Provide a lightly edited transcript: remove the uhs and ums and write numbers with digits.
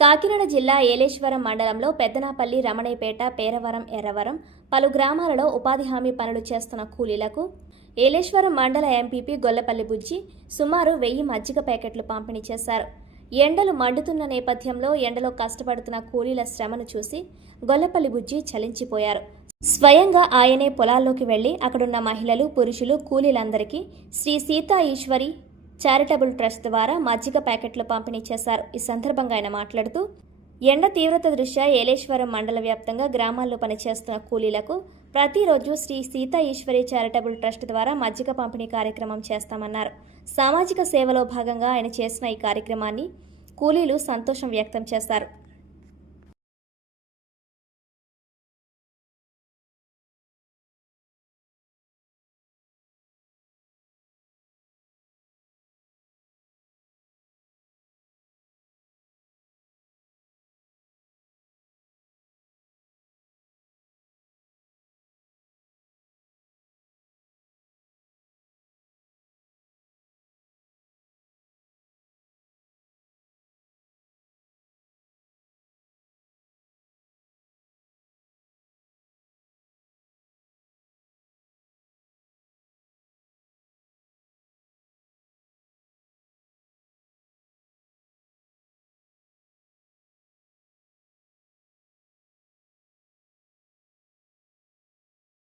కాకినాడ జిల్లా ఏలేశ్వరం మండలంలో పెద్దనాపల్లి, రమణయ్యపేట, పేరవరం, ఎర్రవరం పలు గ్రామాలలో ఉపాధి హామీ పనులు చేస్తున్న కూలీలకు ఏలేశ్వరం మండల ఎంపీపీ గొల్లపల్లి బుజ్జి సుమారు 1000 మజ్జిగ ప్యాకెట్లు పంపిణీ చేశారు. ఎండలు మండుతున్న నేపథ్యంలో ఎండలో కష్టపడుతున్న కూలీల శ్రమను చూసి గొల్లపల్లి బుజ్జి చలించిపోయారు. స్వయంగా ఆయనే పొలాల్లోకి వెళ్లి అక్కడున్న మహిళలు, పురుషులు, కూలీలందరికీ శ్రీ సీతా ఈశ్వరి చారిటబుల్ ట్రస్ట్ ద్వారా మజ్జిగ ప్యాకెట్లు పంపిణీ చేశారు. ఈ సందర్భంగా ఆయన మాట్లాడుతూ, ఎండ తీవ్రత దృష్ట్యా ఏలేశ్వరం మండల వ్యాప్తంగా గ్రామాల్లో పనిచేస్తున్న కూలీలకు ప్రతిరోజు శ్రీ సీతా ఈశ్వరి చారిటబుల్ ట్రస్ట్ ద్వారా మజ్జిగ పంపిణీ కార్యక్రమం చేస్తామన్నారు. సామాజిక సేవలో భాగంగా ఆయన చేసిన ఈ కార్యక్రమాన్ని కూలీలు సంతోషం వ్యక్తం చేశారు.